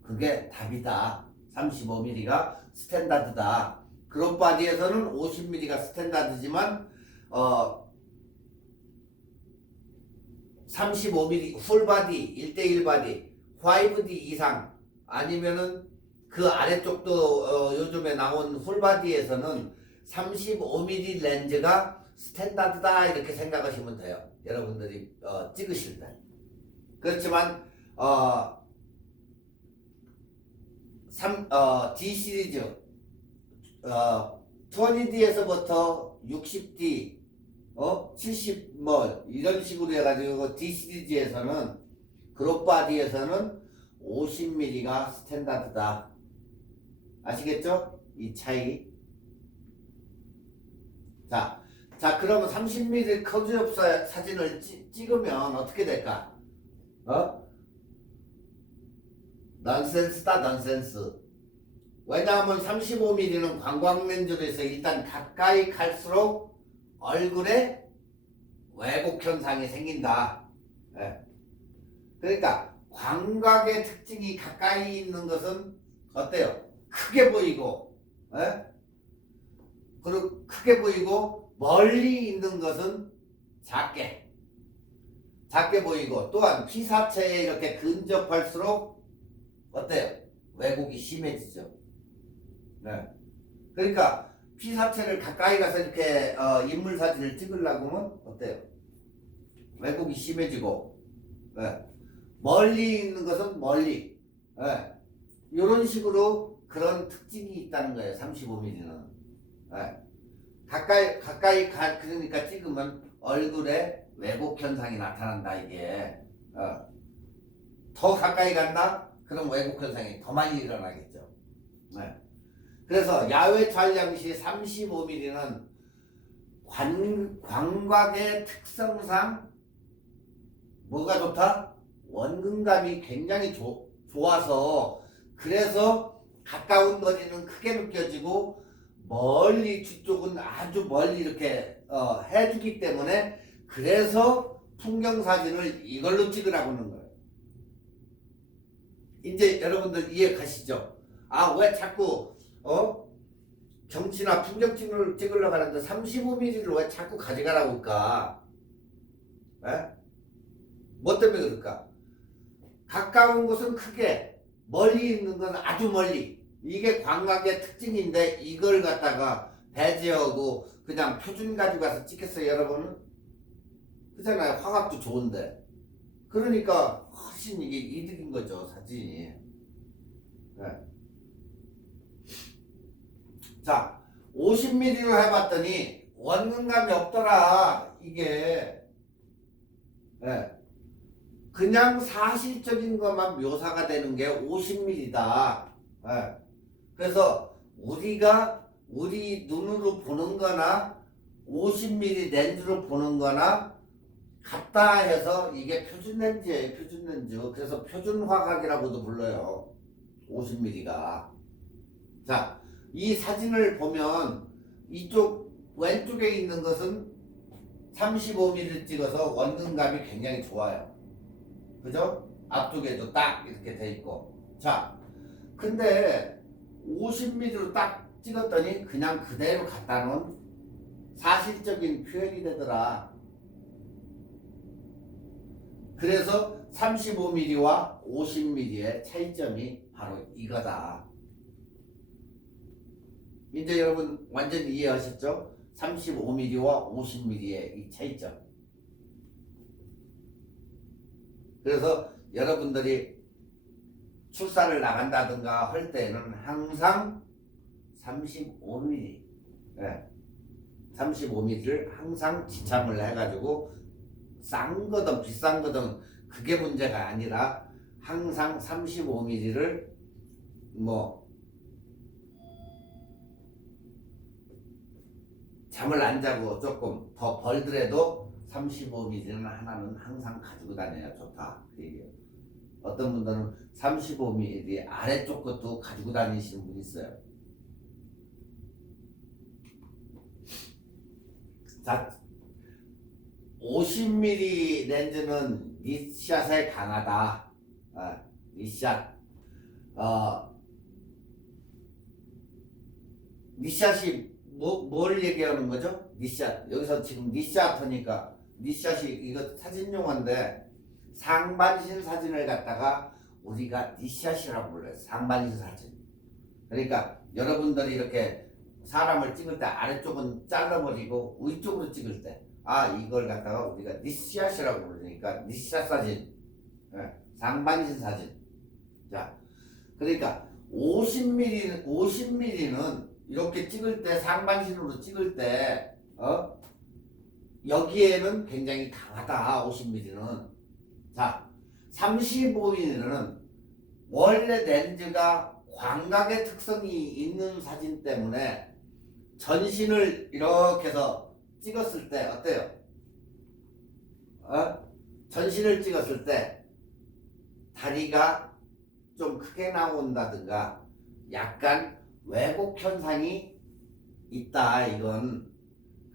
그게 답이다. 35mm가 스탠다드다. 그룹 바디에서는 50mm가 스탠다드지만 35mm 풀 바디, 1대1 바디, 5D 이상 아니면은 그 아래쪽도 요즘에 나온 풀 바디에서는 35mm 렌즈가 스탠다드다 이렇게 생각하시면 돼요. 여러분들이 찍으실 때. 그렇지만 D 시리즈 20D에서부터 60D 70 뭐 이런 식으로 해가지고 D 시리즈에서는 그룹 바디에서는 50mm가 스탠다드다. 아시겠죠? 이 차이. 자 그러면 30mm 클로즈업 사진을 찍으면 어떻게 될까? 넌센스다, 넌센스. 왜냐하면 35mm는 관광렌즈로 해서 일단 가까이 갈수록 얼굴에 왜곡 현상이 생긴다. 예. 그러니까 광각의 특징이 가까이 있는 것은 어때요? 크게 보이고, 예? 그리고 크게 보이고 멀리 있는 것은 작게 보이고, 또한 피사체에 이렇게 근접할수록 어때요? 왜곡이 심해지죠. 네. 그러니까 피사체를 가까이 가서 이렇게 인물 사진을 찍으려고 하면 어때요? 왜곡이 심해지고, 네. 멀리 있는 것은 멀리, 네. 이런 식으로 그런 특징이 있다는 거예요. 35mm는. 네. 가까이 그러니까 찍으면 얼굴에 왜곡 현상이 나타난다 이게. 더 가까이 간다? 그럼 왜곡 현상이 더 많이 일어나겠죠. 네. 그래서 야외 촬영 시 35mm는 광각의 특성상 뭐가 좋다? 원근감이 굉장히 좋아서, 그래서 가까운 거리는 크게 느껴지고 멀리 뒤쪽은 아주 멀리 이렇게 해주기 때문에, 그래서 풍경 사진을 이걸로 찍으라고 하는 거예요. 이제 여러분들 이해 가시죠? 왜 자꾸 경치나 풍경 찍으려고 하는데 35mm를 왜 자꾸 가져가라고 할까? 에? 뭐 때문에 그럴까? 가까운 곳은 크게, 멀리 있는 건 아주 멀리. 이게 광각의 특징인데 이걸 갖다가 배제하고 그냥 표준 가지고 가서 찍겠어요, 여러분은? 그잖아요. 화각도 좋은데. 그러니까 훨씬 이게 이득인 거죠, 사진이. 네. 자, 50mm로 해봤더니 원근감이 없더라. 이게 그냥 사실적인 것만 묘사가 되는 게 50mm다. 그래서 우리가 우리 눈으로 보는 거나 50mm 렌즈로 보는 거나 같다 해서 이게 표준 렌즈예요. 표준 렌즈. 그래서 표준 화각이라고도 불러요. 50mm가. 자, 이 사진을 보면 이쪽 왼쪽에 있는 것은 35mm 찍어서 원근감이 굉장히 좋아요. 그죠? 앞쪽에도 딱 이렇게 돼 있고. 자, 근데 50mm로 딱 찍었더니 그냥 그대로 갖다 놓은 사실적인 표현이 되더라. 그래서 35mm와 50mm의 차이점이 바로 이거다. 이제 여러분 완전히 이해하셨죠? 35mm와 50mm의 이 차이점. 그래서 여러분들이 출사를 나간다든가 할 때는 항상 35mm, 35mm를 항상 지참을 해가지고 싼 거든 비싼 거든 그게 문제가 아니라 항상 35mm를 뭐 잠을 안 자고 조금 더 벌더라도 35mm는 하나는 항상 가지고 다녀야 좋다. 그 얘기예요. 어떤 분들은 35mm 아래쪽 것도 가지고 다니시는 분이 있어요. 자, 50mm 렌즈는 닛샷에 강하다. 닛샷. 니샷이 뭘 얘기하는 거죠? 니샷. 여기서 지금 니샷 하니까 니샷이 이거 사진 용어인데 상반신 사진을 갖다가 우리가 니샷이라고 불러요. 상반신 사진. 그러니까 여러분들이 이렇게 사람을 찍을 때 아래쪽은 잘라버리고 위쪽으로 찍을 때 이걸 갖다가 우리가 니샷이라고 부르니까 니샷 사진. 상반신 사진. 자, 그러니까 50mm는 이렇게 찍을 때 상반신으로 찍을 때 여기에는 굉장히 강하다. 50mm는. 자, 35mm는 원래 렌즈가 광각의 특성이 있는 사진 때문에 전신을 이렇게 해서 찍었을 때 어때요? 전신을 찍었을 때 다리가 좀 크게 나온다든가 약간 왜곡 현상이 있다. 이건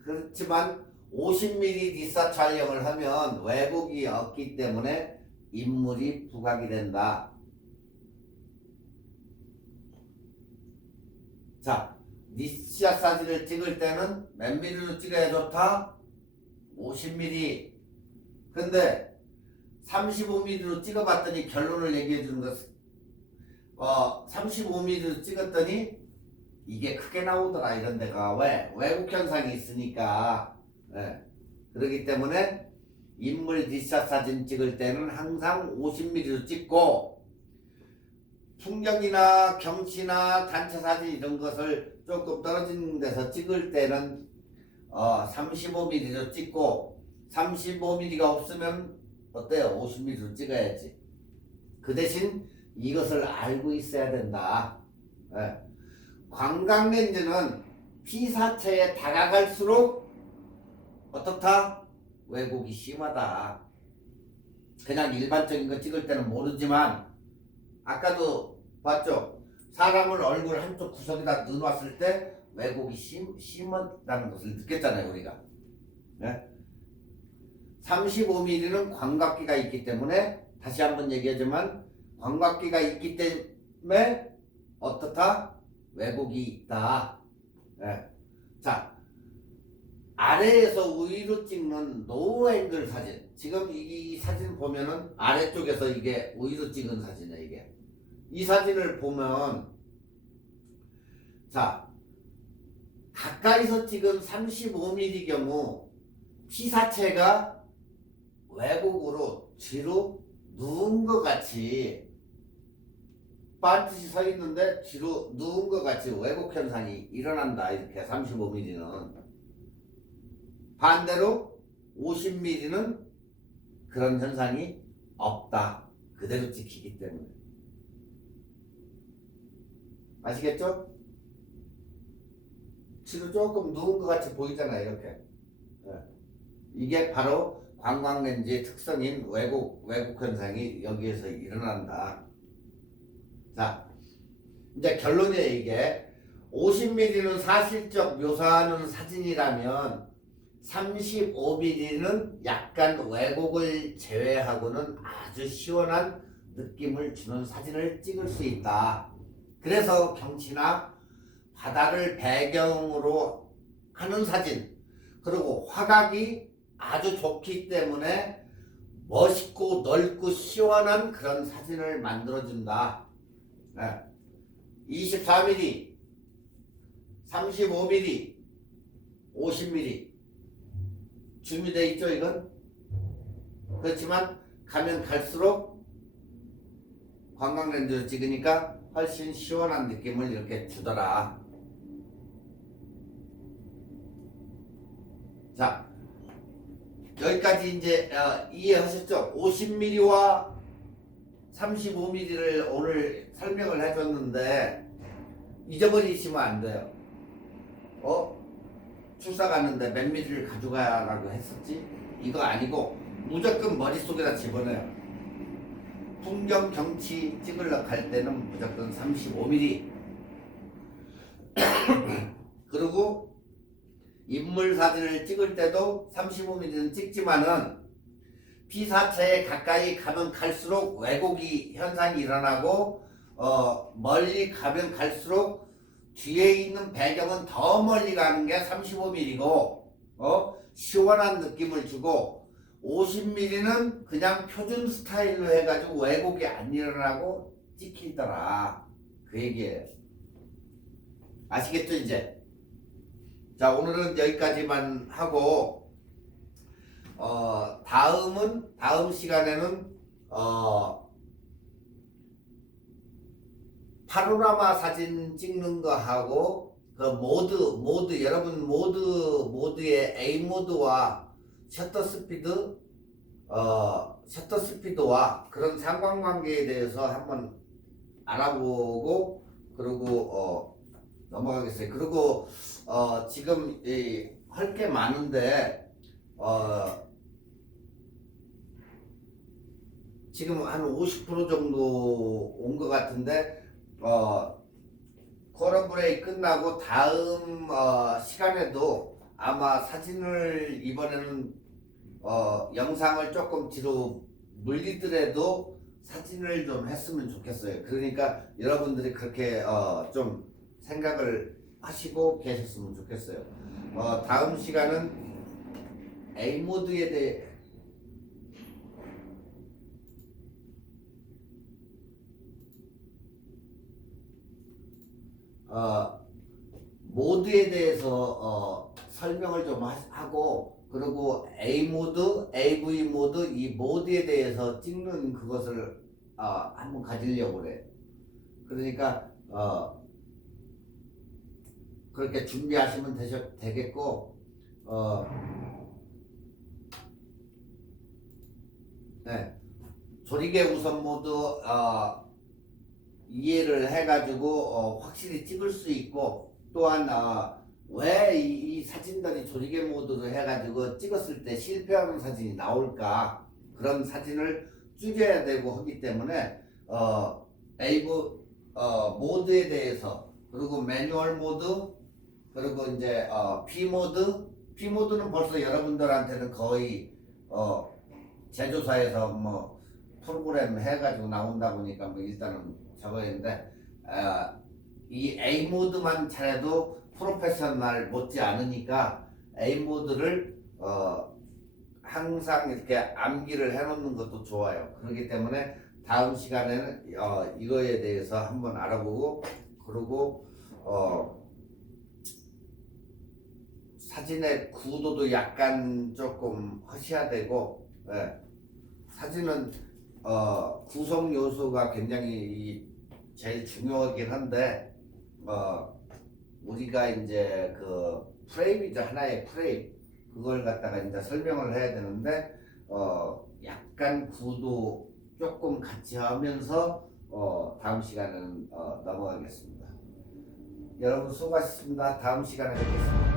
그렇지만 50mm 니사 촬영을 하면 왜곡이 없기 때문에 인물이 부각이 된다. 자, 니샷 사진을 찍을 때는 몇 mm로 찍어야 좋다? 50mm. 근데 35mm로 찍어봤더니 결론을 얘기해 주는 것은 35mm로 찍었더니 이게 크게 나오더라. 이런 데가 왜? 왜곡 현상이 있으니까. 그렇기 때문에 인물 니샷 사진 찍을 때는 항상 50mm로 찍고 풍경이나 경치나 단체 사진 이런 것을 조금 떨어진 데서 찍을 때는 35mm로 찍고 35mm가 없으면 어때요? 50mm로 찍어야지. 그 대신 이것을 알고 있어야 된다. 광각렌즈는 피사체에 다가갈수록 어떻다? 왜곡이 심하다. 그냥 일반적인 거 찍을 때는 모르지만 아까도 봤죠? 사람을 얼굴 한쪽 구석에다 넣어놨을 때 왜곡이 심하다는 것을 느꼈잖아요. 우리가 35mm는 광각기가 있기 때문에 다시 한번 얘기하지만 광각기가 있기 때문에 어떻다? 왜곡이 있다. 자, 아래에서 위로 찍는 노 앵글 사진. 지금 이 사진 보면은 아래쪽에서 이게 위로 찍은 사진이야. 이게 이 사진을 보면 자, 가까이서 찍은 35mm 경우 피사체가 왜곡으로 뒤로 누운 것 같이 반드시 서 있는데 뒤로 누운 것 같이 왜곡 현상이 일어난다. 이렇게 35mm는. 반대로 50mm는 그런 현상이 없다. 그대로 찍히기 때문에. 아시겠죠? 뒤로 조금 누운 것 같이 보이잖아요. 이렇게. 이게 바로 광각렌즈의 특성인 왜곡 현상이 여기에서 일어난다. 자, 이제 결론이에요. 이게 50mm는 사실적 묘사하는 사진이라면 35mm는 약간 왜곡을 제외하고는 아주 시원한 느낌을 주는 사진을 찍을 수 있다. 그래서 경치나 바다를 배경으로 하는 사진, 그리고 화각이 아주 좋기 때문에 멋있고 넓고 시원한 그런 사진을 만들어준다. 24mm, 35mm, 50mm 준비되어 있죠. 이건 그렇지만 가면 갈수록 광각렌즈로 찍으니까 훨씬 시원한 느낌을 이렇게 주더라. 자, 여기까지 이제 이해하셨죠? 50mm와 35mm를 오늘 설명을 해줬는데 잊어버리시면 안 돼요. 출사 갔는데 몇 mm를 가져가라고 했었지? 이거 아니고 무조건 머릿속에다 집어넣어요. 풍경 경치 찍으려고 할 때는 무조건 35mm. 그리고 인물 사진을 찍을 때도 35mm는 찍지만은 피사체에 가까이 가면 갈수록 왜곡이 현상이 일어나고 멀리 가면 갈수록 뒤에 있는 배경은 더 멀리 가는 게 35mm고 시원한 느낌을 주고 50mm는 그냥 표준 스타일로 해가지고 왜곡이 안 일어나고 찍히더라 그 얘기예요. 아시겠죠 이제? 자 오늘은 여기까지만 하고 다음 시간에는 파노라마 사진 찍는 거 하고 그 모드 여러분 모드의 A 모드와 셔터 스피드와 그런 상관관계에 대해서 한번 알아보고 그리고 넘어가겠어요. 그리고 지금 할 게 많은데 지금 한 50% 정도 온 것 같은데 코너 브레이크 끝나고 다음 시간에도 아마 사진을 이번에는 영상을 조금 뒤로 물리더라도 사진을 좀 했으면 좋겠어요. 그러니까 여러분들이 그렇게 좀 생각을 하시고 계셨으면 좋겠어요. 다음 시간은 A 모드에 대해 모드에 대해서 설명을 좀 하고 그리고 A 모드, AV 모드 이 모드에 대해서 찍는 그것을 한번 가지려고 그래요. 그러니까 그렇게 준비하시면 되겠고 네. 조리개 우선 모드 이해를 해가지고 확실히 찍을 수 있고 또한 왜 이 사진들이 조리개 모드로 해가지고 찍었을 때 실패하는 사진이 나올까 그런 사진을 줄여야 되고 하기 때문에 AV 모드에 대해서 그리고 매뉴얼 모드 그리고 이제 P 모드는 벌써 여러분들한테는 거의 제조사에서 뭐 프로그램 해가지고 나온다 보니까 뭐 일단은 저거 했는데 이 A 모드만 잘해도 프로페셔널 못지 않으니까 A 모드를 항상 이렇게 암기를 해놓는 것도 좋아요. 그렇기 때문에 다음 시간에는 이거에 대해서 한번 알아보고 그리고 사진의 구도도 약간 조금 하셔야 되고 사진은 구성 요소가 굉장히 제일 중요하긴 한데 우리가 이제 그 프레임이죠. 하나의 프레임 그걸 갖다가 이제 설명을 해야 되는데 약간 구도 조금 같이 하면서 다음 시간은 넘어가겠습니다. 여러분 수고하셨습니다. 다음 시간에 뵙겠습니다.